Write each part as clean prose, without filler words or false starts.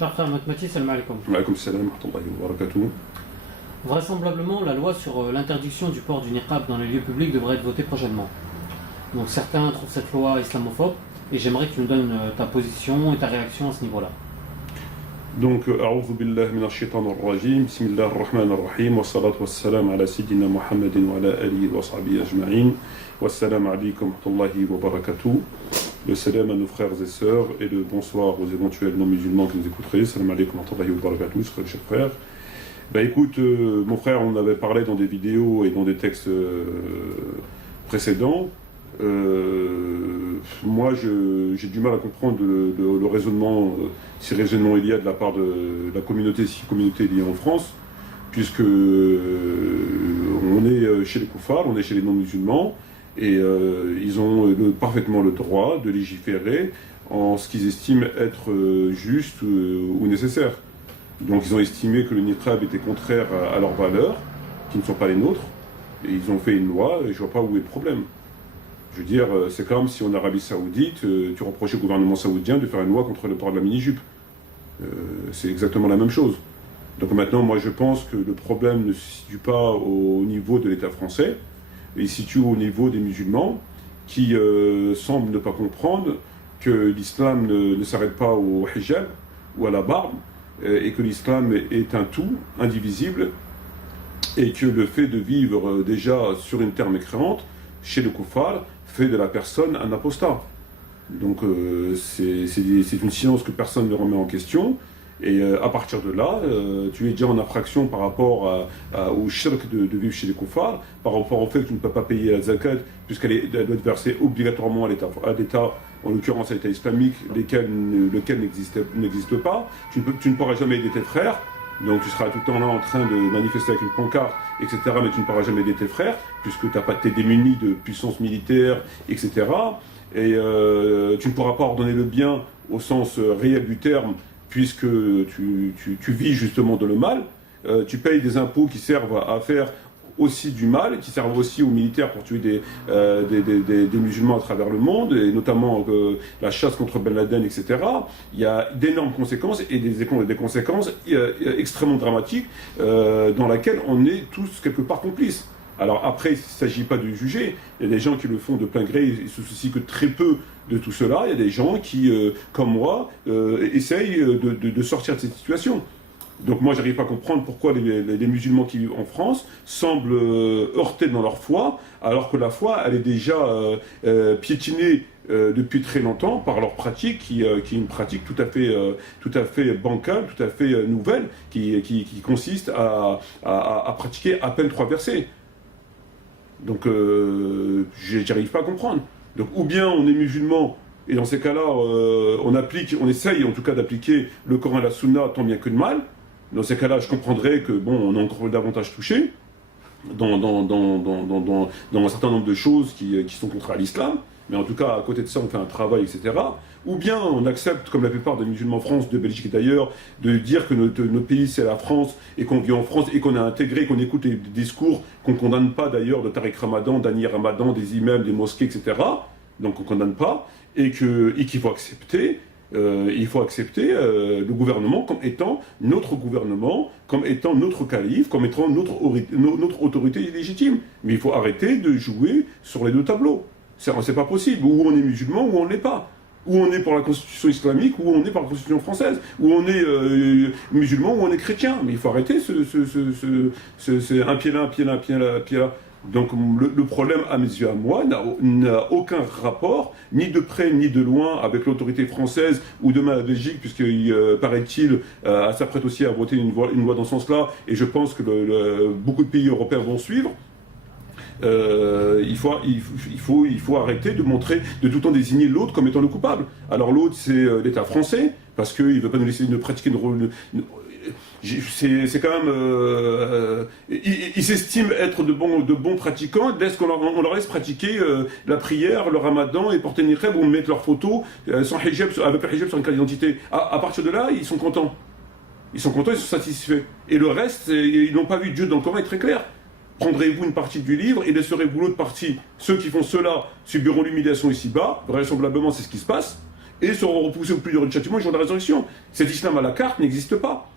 Cher frère Matmati, salam alaikum. Alaykoum salam wa rahmatullahi wa barakatuh. Vraisemblablement, la loi sur l'interdiction du port du niqab dans les lieux publics devrait être votée prochainement. Donc certains trouvent cette loi islamophobe et j'aimerais que tu nous donnes ta position et ta réaction à ce niveau-là. Donc, a'oudhu billahi minash shaitanir rajim, bismillahir rahmanir rahim, wa salatu wa salam ala sayyidina Muhammadin wa ala alihi wa sahbihi ajma'in, wa salam alaykum wa rahmatullahi wa barakatuh. Le salam à nos frères et sœurs et le bonsoir aux éventuels non-musulmans qui nous écouteraient. Salam alaykum wa rahmatullahi wa barakatuh, chers frères. Ben écoute, mon frère, on avait parlé dans des vidéos et dans des textes précédents. Moi, j'ai du mal à comprendre le raisonnement, si raisonnement il y a de la part de la communauté, si communauté il y a en France, puisque on est chez les koufars, on est chez les non-musulmans, et ils ont parfaitement le droit de légiférer en ce qu'ils estiment être juste ou nécessaire. Donc ils ont estimé que le niqab était contraire à leurs valeurs, qui ne sont pas les nôtres, et ils ont fait une loi, et je vois pas où est le problème. Je veux dire, c'est comme si en Arabie Saoudite, tu reprochais au gouvernement saoudien de faire une loi contre le port de la mini-jupe. C'est exactement la même chose. Donc maintenant, moi je pense que le problème ne se situe pas au niveau de l'État français, il se situe au niveau des musulmans, qui semblent ne pas comprendre que l'islam ne s'arrête pas au hijab ou à la barbe, et que l'islam est un tout, indivisible, et que le fait de vivre déjà sur une terre mécréante, chez le kuffar, fait de la personne un apostat. Donc c'est une science que personne ne remet en question, et à partir de là, tu es déjà en infraction par rapport au shirk de vivre chez les kuffars, par rapport au fait que tu ne peux pas payer la zakat, puisqu'elle doit être versée obligatoirement à l'État, en l'occurrence à l'État islamique, lequel n'existe pas. Tu ne pourras jamais aider tes frères, donc tu seras tout le temps là en train de manifester avec une pancarte, etc., mais tu ne pourras jamais aider tes frères, puisque tu es démuni de puissance militaire, etc., et tu ne pourras pas ordonner le bien au sens réel du terme, puisque tu vis justement dans le mal. Tu payes des impôts qui servent à faire aussi du mal, qui servent aussi aux militaires pour tuer des musulmans à travers le monde, et notamment la chasse contre Ben Laden, etc. Il y a d'énormes conséquences, et des conséquences extrêmement dramatiques, dans lesquelles on est tous quelque part complices. Alors après, il ne s'agit pas de juger, il y a des gens qui le font de plein gré, ils se soucient que très peu de tout cela, il y a des gens qui, comme moi, essayent de sortir de cette situation. Donc moi, j'arrive pas à comprendre pourquoi les musulmans qui vivent en France semblent heurtés dans leur foi, alors que la foi, elle est déjà piétinée depuis très longtemps par leur pratique, qui est une pratique tout à fait bancale, tout à fait nouvelle, qui consiste à pratiquer à peine 3 versets. Donc j'arrive pas à comprendre. Donc ou bien on est musulman, et dans ces cas-là, on essaye en tout cas d'appliquer le Coran et la Sunna tant bien que de mal. Dans ces cas-là, je comprendrais que bon, on est encore davantage touché dans un certain nombre de choses qui sont contraires à l'islam, mais en tout cas, à côté de ça, on fait un travail, etc. Ou bien on accepte, comme la plupart des musulmans en France, de Belgique et d'ailleurs, de dire que notre pays c'est la France, et qu'on vit en France, et qu'on a intégré, qu'on écoute les discours, qu'on ne condamne pas d'ailleurs de Tariq Ramadan, d'Annie Ramadan, des imams, des mosquées, etc. Donc on ne condamne pas, et qu'il faut accepter. Il faut accepter le gouvernement comme étant notre gouvernement, comme étant notre calife, comme étant notre autorité légitime. Mais il faut arrêter de jouer sur les deux tableaux. C'est pas possible. Ou on est musulman, ou on ne l'est pas. Ou on est pour la constitution islamique, ou on est pour la constitution française. Ou on est musulman, ou on est chrétien. Mais il faut arrêter un pied là, un pied là, un pied là, un pied là. Donc le problème, à mes yeux, à moi, n'a aucun rapport, ni de près ni de loin, avec l'autorité française ou demain la Belgique, puisque paraît-il, s'apprête aussi à voter une loi dans ce sens-là, et je pense que beaucoup de pays européens vont suivre. Il faut arrêter de montrer, de tout le temps désigner l'autre comme étant le coupable. Alors l'autre, c'est l'État français, parce qu'il ne veut pas nous laisser pratiquer c'est quand même... ils s'estiment être de bons pratiquants, dès qu'on leur laisse pratiquer la prière, le ramadan, et porter une niqab, ou mettre leurs photos sans hijab, avec le hijab sur une carte d'identité. À partir de là, ils sont contents. Ils sont contents, ils sont satisfaits. Et le reste, ils n'ont pas vu Dieu dans le Coran, est très clair. Prendrez-vous une partie du livre et laisserez-vous l'autre partie. Ceux qui font cela subiront l'humiliation ici-bas, vraisemblablement c'est ce qui se passe, et seront repoussés au plus dur du châtiment le jour de la résurrection. Cet islam à la carte n'existe pas.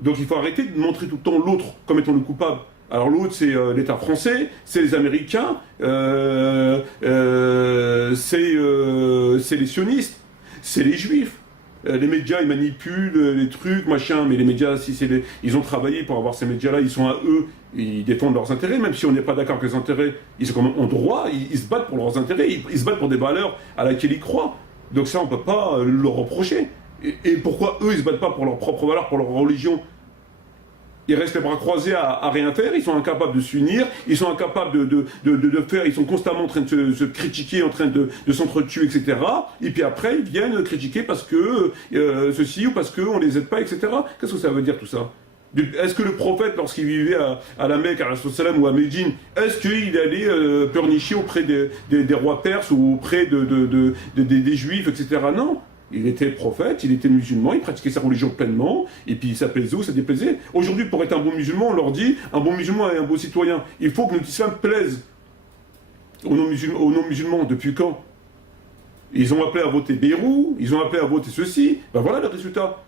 Donc il faut arrêter de montrer tout le temps l'autre comme étant le coupable. Alors l'autre, c'est l'État français, c'est les Américains, c'est les sionistes, c'est les Juifs. Les médias, ils manipulent les trucs, machin, mais les médias, ils ont travaillé pour avoir ces médias-là, ils sont à eux, ils défendent leurs intérêts, même si on n'est pas d'accord avec les intérêts, ils sont quand même en droit, ils se battent pour leurs intérêts, ils se battent pour des valeurs à laquelle ils croient. Donc ça, on ne peut pas leur reprocher. Et pourquoi eux, ils ne se battent pas pour leurs propres valeurs, pour leur religion? Ils restent les bras croisés à rien faire, ils sont incapables de s'unir, ils sont incapables de faire, ils sont constamment en train de se critiquer, en train de s'entretuer, etc. Et puis après, ils viennent critiquer parce que ceci ou parce qu'on ne les aide pas, etc. Qu'est-ce que ça veut dire tout ça? Est-ce que le prophète, lorsqu'il vivait à la Mecque, à Salam ou à Médine, est-ce qu'il allait pleurnicher auprès des rois perses ou auprès des juifs, etc. Non. Il était prophète, il était musulman, il pratiquait sa religion pleinement, et puis ça plaisait ou ça déplaisait. Aujourd'hui, pour être un bon musulman, on leur dit, un bon musulman et un bon citoyen, il faut que notre islam plaise aux non-musulmans. Depuis quand? Ils ont appelé à voter Beyrouth, ils ont appelé à voter ceci, ben voilà le résultat.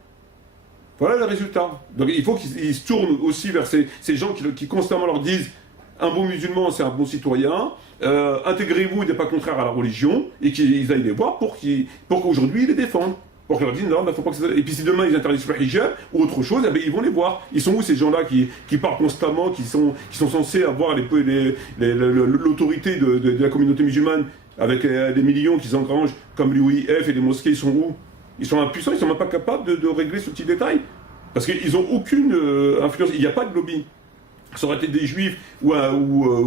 Voilà le résultat. Donc il faut qu'ils se tournent aussi vers ces gens qui constamment leur disent, un bon musulman, c'est un bon citoyen. Intégrez-vous, il n'est pas contraire à la religion, et qu'ils aillent les voir pour qu'aujourd'hui ils les défendent. Pour qu'ils leur disent, non, il ne faut pas que ça... Et puis si demain ils interdisent le hijab ou autre chose, eh bien, ils vont les voir. Ils sont où ces gens-là qui parlent constamment, qui sont censés avoir l'autorité de la communauté musulmane, avec les millions qu'ils engrangent, comme l'UIF et les mosquées, ils sont où? Ils sont impuissants, ils ne sont même pas capables de régler ce petit détail. Parce qu'ils n'ont aucune influence, il n'y a pas de lobby. Ça aurait été des juifs ou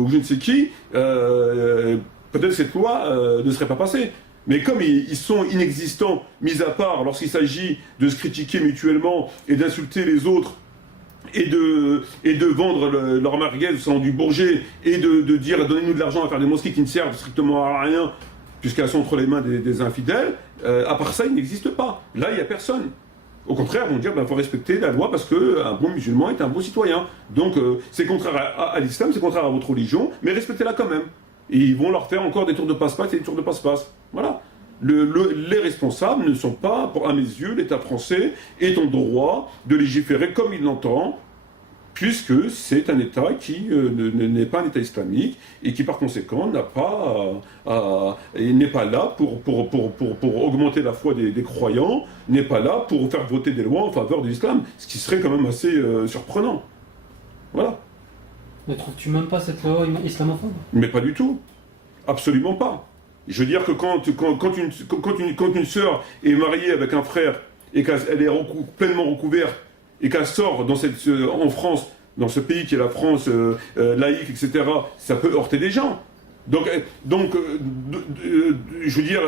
je ne sais qui, peut-être cette loi ne serait pas passée. Mais comme ils sont inexistants, mis à part lorsqu'il s'agit de se critiquer mutuellement et d'insulter les autres, et de vendre leur merguez au salon du Bourget, et de dire donnez-nous de l'argent à faire des mosquées qui ne servent strictement à rien, puisqu'elles sont entre les mains des infidèles, à part ça, ils n'existent pas. Là, il n'y a personne. Au contraire, ils vont dire qu'il faut respecter la loi parce qu'un bon musulman est un bon citoyen. Donc c'est contraire à l'islam, c'est contraire à votre religion, mais respectez-la quand même. Et ils vont leur faire encore des tours de passe-passe et des tours de passe-passe. Voilà. Les responsables ne sont pas, à mes yeux, l'État français est en droit de légiférer comme il l'entend, puisque c'est un État qui n'est pas un État islamique et qui par conséquent n'est pas là pour augmenter la foi des croyants, n'est pas là pour faire voter des lois en faveur de l'islam, ce qui serait quand même assez surprenant. Voilà. Ne trouves-tu même pas cette loi islamophobe? Mais pas du tout. Absolument pas. Je veux dire que quand une sœur est mariée avec un frère et qu'elle est pleinement recouverte, et qu'elle sort en France, dans ce pays qui est la France laïque, etc., ça peut heurter des gens. Donc je veux dire,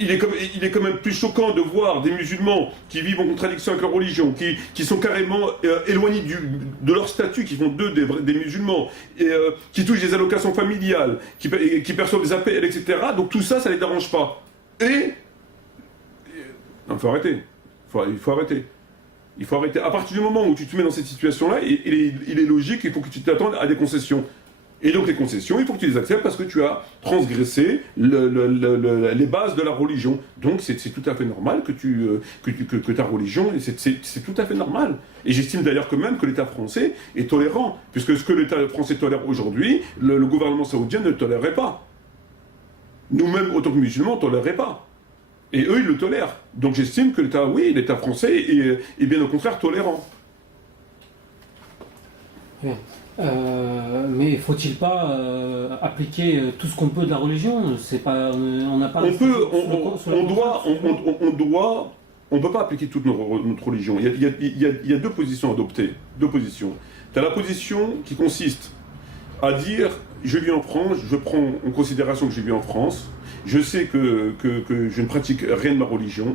il est quand même plus choquant de voir des musulmans qui vivent en contradiction avec leur religion, qui sont carrément éloignés de leur statut, qui font d'eux des musulmans, et qui touchent des allocations familiales, qui perçoivent des APL, etc. Donc tout ça, ça ne les dérange pas. Non, il faut arrêter. Il faut arrêter. Il faut arrêter. À partir du moment où tu te mets dans cette situation-là, il est logique qu'il faut que tu t'attendes à des concessions. Et donc les concessions, il faut que tu les acceptes parce que tu as transgressé les bases de la religion. Donc c'est tout à fait normal que ta religion, c'est tout à fait normal. Et j'estime d'ailleurs que même que l'État français est tolérant, puisque ce que l'État français tolère aujourd'hui, le gouvernement saoudien ne le tolérerait pas. Nous-mêmes, autant que musulmans, on ne tolérerait pas. Et eux, ils le tolèrent. Donc j'estime que l'État français est bien au contraire tolérant. Bien. Mais faut-il pas appliquer tout ce qu'on peut de la religion? C'est pas, on n'a pas. On peut pas appliquer toute notre religion. Il y a deux positions à adopter. Deux positions. Tu as la position qui consiste à dire je vis en France, je prends en considération que je vis en France, je sais que je ne pratique rien de ma religion.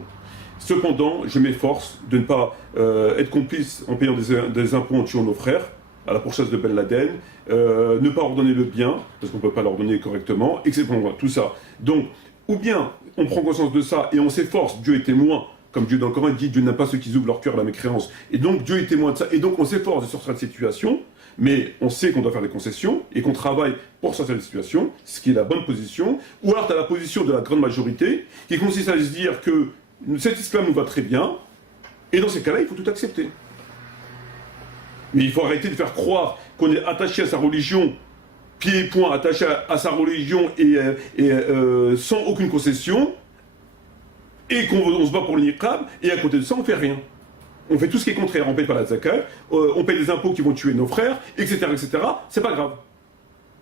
Cependant, je m'efforce de ne pas être complice en payant des impôts en tuant nos frères à la pourchasse de Ben Laden, ne pas ordonner le bien, parce qu'on ne peut pas l'ordonner correctement, etc. Tout ça. Donc, ou bien on prend conscience de ça et on s'efforce, Dieu est témoin, Comme Dieu dans le Coran, il dit Dieu n'aime pas ceux qui ouvrent leur cœur à la mécréance. Et donc Dieu est témoin de ça. Et donc on s'efforce de sortir de cette situation, mais on sait qu'on doit faire des concessions et qu'on travaille pour sortir de cette situation, ce qui est la bonne position. Ou alors tu as la position de la grande majorité qui consiste à se dire que cet islam nous va très bien, et dans ces cas-là, il faut tout accepter. Mais il faut arrêter de faire croire qu'on est attaché à sa religion, pied et poing attaché à sa religion et sans aucune concession, et qu'on se bat pour le niqab, et à côté de ça, on fait rien. On fait tout ce qui est contraire, on paye pas la zakat, on paye des impôts qui vont tuer nos frères, etc., etc. C'est pas grave.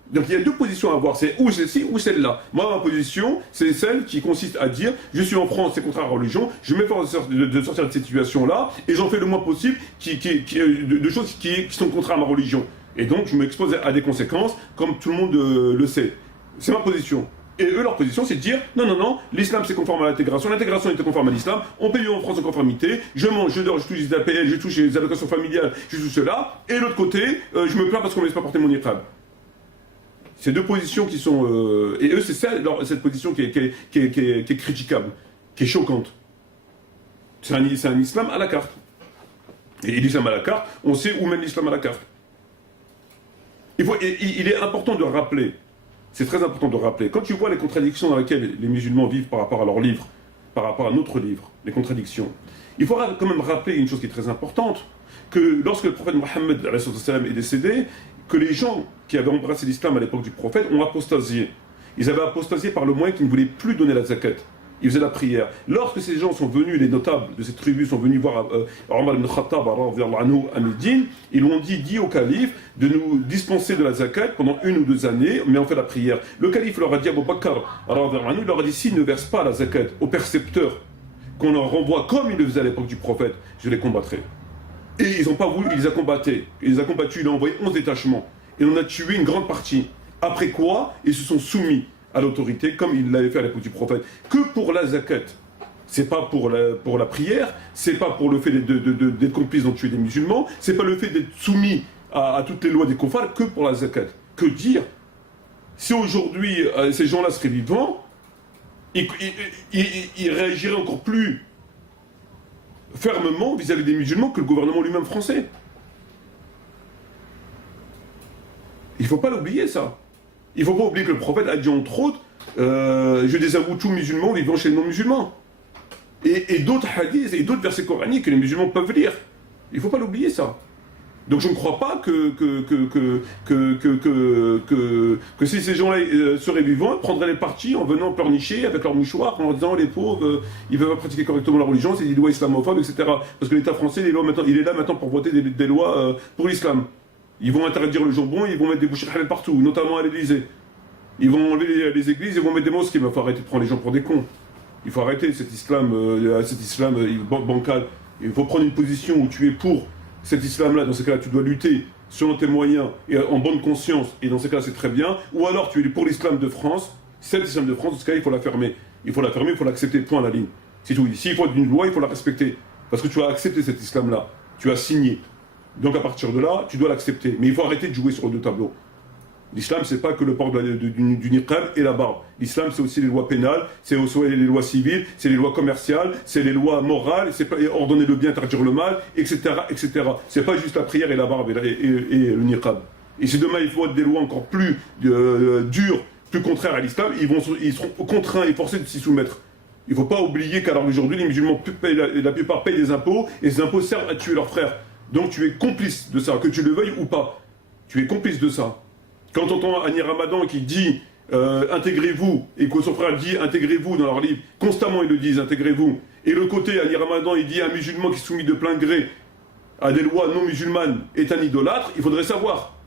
Donc il y a deux positions à avoir, c'est ou celle-ci ou celle-là. Moi, ma position, c'est celle qui consiste à dire, je suis en France, c'est contraire à la religion, je m'efforce de sortir de cette situation-là, et j'en fais le moins possible de choses qui sont contraires à ma religion. Et donc je m'expose à des conséquences, comme tout le monde le sait. C'est ma position. Et eux, leur position, c'est de dire, non, l'islam c'est conforme à l'intégration est conforme à l'islam, on paye en France en conformité, je mange, je dors, je touche les APL, je touche les allocations familiales, je touche cela, et de l'autre côté, je me plains parce qu'on ne me laisse pas porter mon niqab. Ces deux positions qui sont... et eux, c'est cette position qui est critiquable, qui est choquante. C'est un islam à la carte. Et l'islam à la carte, on sait où mène l'islam à la carte. Il est important de rappeler, c'est très important de rappeler, quand tu vois les contradictions dans lesquelles les musulmans vivent par rapport à leur livre, par rapport à notre livre, les contradictions, il faudra quand même rappeler une chose qui est très importante, que lorsque le prophète Mohammed est décédé, que les gens qui avaient embrassé l'islam à l'époque du prophète ont apostasié. Ils avaient apostasié par le moyen qu'ils ne voulaient plus donner la zakat. Ils faisaient la prière. Lorsque ces gens sont venus, les notables de cette tribu sont venus voir Omar ibn Khattab à Médine, ils lui ont dit au calife de nous dispenser de la zakat pendant 1 ou 2 années, mais on fait la prière. Le calife leur a dit, Abu Bakr, il leur a dit, s'ils ne versent pas la zakat aux percepteurs, qu'on leur renvoie comme ils le faisaient à l'époque du prophète, je les combattrai. Et ils n'ont pas voulu, ils les ont combattus. Il les a combattus, il a envoyé 11 détachements. Et on a tué une grande partie. Après quoi, ils se sont soumis à l'autorité, comme ils l'avaient fait à l'époque du prophète. Que pour la zakat. C'est pas pour la prière, c'est pas pour le fait d'être complice d'en tuer des musulmans, c'est pas le fait d'être soumis à toutes les lois des kuffars, que pour la zakat. Que dire? Si aujourd'hui, ces gens-là seraient vivants, ils réagiraient encore plus fermement vis-à-vis des musulmans que le gouvernement lui-même français. Il ne faut pas l'oublier, ça. Il ne faut pas oublier que le prophète a dit entre autres je désavoue tous musulmans vivant chez les non-musulmans. Et d'autres hadiths et d'autres versets coraniques que les musulmans peuvent lire. Il ne faut pas l'oublier, ça. Donc je ne crois pas que si ces gens-là seraient vivants, ils prendraient les partis en venant pleurnicher avec leurs mouchoirs, en disant les pauvres, ils ne peuvent pas pratiquer correctement la religion, c'est des lois islamophobes, etc. Parce que l'État français, il est là maintenant pour voter des lois pour l'islam. Ils vont interdire le jambon, ils vont mettre des bouchées halal partout, notamment à l'Élysée. Ils vont enlever les églises, ils vont mettre des mosquées, mais il faut arrêter de prendre les gens pour des cons. Il faut arrêter cet islam bancal. Il faut prendre une position où tu es pour cet islam-là, dans ce cas-là, tu dois lutter selon tes moyens et en bonne conscience, et dans ce cas-là, c'est très bien. Ou alors, tu es pour l'islam de France, cet islam de France, dans ce cas-là, il faut la fermer. Il faut la fermer, il faut l'accepter, point à la ligne. C'est tout. S'il faut une loi, il faut la respecter. Parce que tu as accepté cet islam-là. Tu as signé. Donc, à partir de là, tu dois l'accepter. Mais il faut arrêter de jouer sur deux tableaux. L'islam, c'est pas que le port du niqab et la barbe. L'islam, c'est aussi les lois pénales, c'est aussi les lois civiles, c'est les lois commerciales, c'est les lois morales, c'est ordonner le bien, interdire le mal, etc., etc. C'est pas juste la prière et la barbe et le niqab. Et si demain il faut des lois encore plus dures, plus contraires à l'islam, ils seront contraints et forcés de s'y soumettre. Il ne faut pas oublier qu'à l'heure d'aujourd'hui, les musulmans, la plupart payent des impôts, et ces impôts servent à tuer leurs frères. Donc tu es complice de ça, que tu le veuilles ou pas. Tu es complice de ça. Quand on entend Annie Ramadan qui dit intégrez-vous, et que son frère dit intégrez-vous dans leur livre, constamment ils le disent intégrez-vous, et le côté Annie Ramadan il dit un musulman qui est soumis de plein gré à des lois non musulmanes est un idolâtre, il faudrait savoir.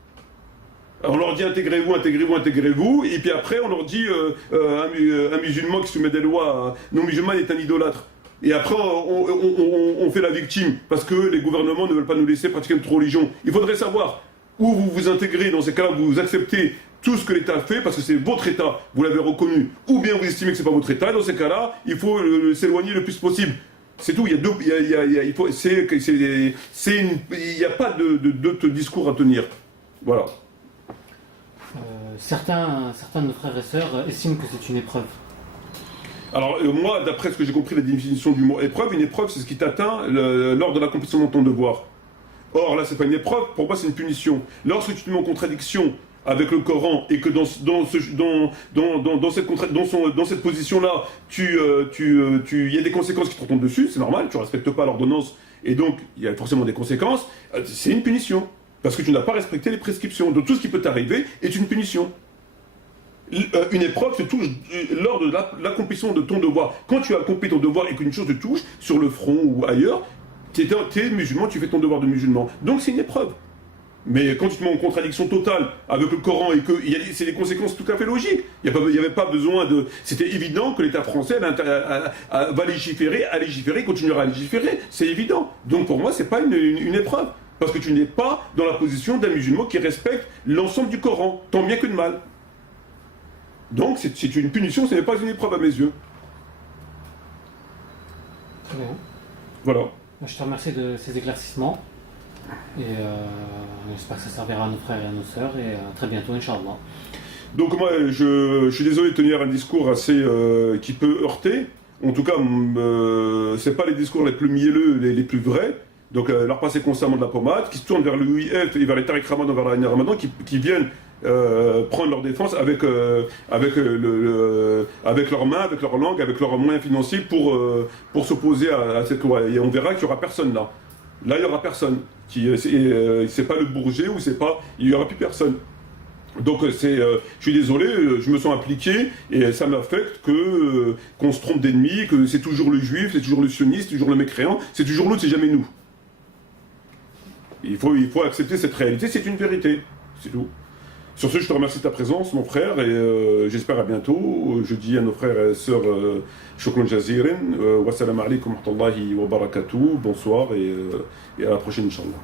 On leur dit intégrez-vous, intégrez-vous, intégrez-vous, et puis après on leur dit un musulman qui soumet des lois non musulmanes est un idolâtre. Et après on fait la victime parce que les gouvernements ne veulent pas nous laisser pratiquer notre religion. Il faudrait savoir. Ou vous vous intégrez, dans ces cas-là, vous acceptez tout ce que l'État fait, parce que c'est votre État, vous l'avez reconnu, ou bien vous estimez que ce n'est pas votre État, dans ces cas-là, il faut s'éloigner le plus possible. C'est tout, il n'y a pas d'autre discours à tenir. Voilà. Certains de nos frères et sœurs estiment que c'est une épreuve. Alors moi, d'après ce que j'ai compris, la définition du mot épreuve, une épreuve, c'est ce qui t'atteint lors de l'accomplissement de ton devoir. Or, là, c'est pas une épreuve, pour moi, c'est une punition. Lorsque tu te mets en contradiction avec le Coran et que dans cette position-là, il y a des conséquences qui te retombent dessus, c'est normal, tu ne respectes pas l'ordonnance, et donc il y a forcément des conséquences, c'est une punition. Parce que tu n'as pas respecté les prescriptions. Donc tout ce qui peut t'arriver est une punition. Une épreuve se touche lors de l'accomplissement de ton devoir. Quand tu as accompli ton devoir et qu'une chose te touche, sur le front ou ailleurs, tu es musulman, tu fais ton devoir de musulman. Donc c'est une épreuve. Mais quand tu te mets en contradiction totale avec le Coran et que c'est des conséquences tout à fait logiques, il n'y avait pas besoin de... C'était évident que l'État français va légiférer, continuera à légiférer, c'est évident. Donc pour moi, ce n'est pas une épreuve. Parce que tu n'es pas dans la position d'un musulman qui respecte l'ensemble du Coran, tant bien que de mal. Donc c'est une punition, ce n'est pas une épreuve à mes yeux. Très bien. Voilà. Je te remercie de ces éclaircissements. Et j'espère que ça servira à nos frères et à nos sœurs. Et à très bientôt, Inch'Allah. Donc moi, je suis désolé de tenir un discours assez qui peut heurter. En tout cas, c'est pas les discours les plus mielleux, les plus vrais. Donc leur passer constamment de la pommade, qui se tournent vers le UIF et vers les Tariq Ramadan, vers la Ramadan, qui viennent prendre leur défense avec leurs mains, avec leur langue, avec leurs moyens financiers pour s'opposer à cette loi. Et on verra qu'il n'y aura personne là. Là, il n'y aura personne. C'est pas le Bourget ou c'est pas... Il n'y aura plus personne. Donc je suis désolé, je me sens impliqué et ça m'affecte qu'on se trompe d'ennemi, que c'est toujours le juif, c'est toujours le sioniste, c'est toujours le mécréant, c'est toujours l'autre, c'est jamais nous. Il faut accepter cette réalité, c'est une vérité, c'est tout. Sur ce, je te remercie de ta présence, mon frère, et j'espère à bientôt. Je dis à nos frères et sœurs, shukran jazirin, wassalamu alaikum wa rahmatullahi wa barakatuh, bonsoir, et à la prochaine, Inch'Allah.